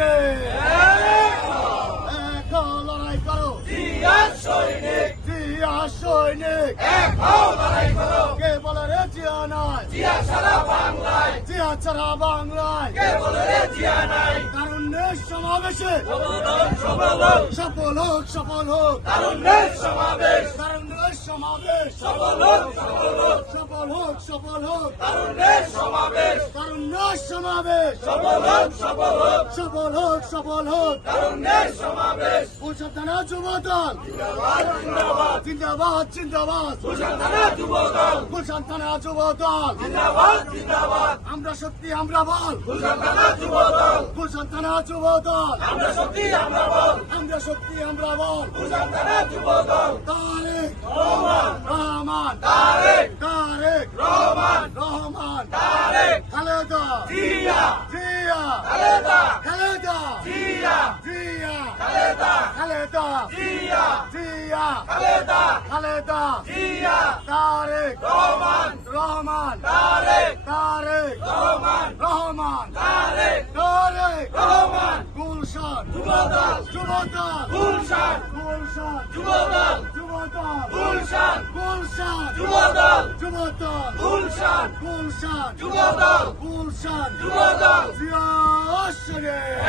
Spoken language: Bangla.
সৈনিক এক হও লড়াই করো জিয়ার সৈনিক জিয়া সৈনিক এক হও লড়াই করো কে বলে রে জিয়া নাই জিয়া সারা বাংলায় জিয়া ছাড়া বাংলায় কে বলে রে জিয়া নাই তারুণ্যের সমাবেশে সফল হোক সফল হোক তারুণ্যের সমাবেশ তারুণ্যের সমাবেশ সফল হোক সফল হোক সফল হোক তারুণ্যের সমাবেশ তারুণ্যের সমাবেশ সফল হোক সফল হোক সফল হোক তারুণ্যের সমাবেশ গুলশান থানা যুবদল জিন্দাবাদ জিন্দাবাদ গুলশান থানা যুবদল গুলশান থানা যুবদল জিন্দাবাদ আমরা সত্যি আমরা বল গুলশান থানা যুবদল গুলশান থানা যুবদল আমরা সত্যি আমরা বল আমরা সত্যি আমরা বল গুলশান থানা যুবদল তারেক রহমান রহমান তারেক তারেক রহমান রহমান তারেক খালেদা জিয়া জিয়া খালেদা খালেদা জিয়া জিয়া খালেদা খালেদা জিয়া জিয়া খালেদা খালেদা জিয়া তারেক রহমান রহমান তারেক তারেক রহমান রহমান তারেক তারেক রহমান গুলশান যুবদল যুবদল গুলশান গুলশান যুবদল যুবদল গুলশান গুলশান যুবদল যুবদল গুলশান গুলশান যুবদল গুলশান যুবদল জিয়া সৈনিক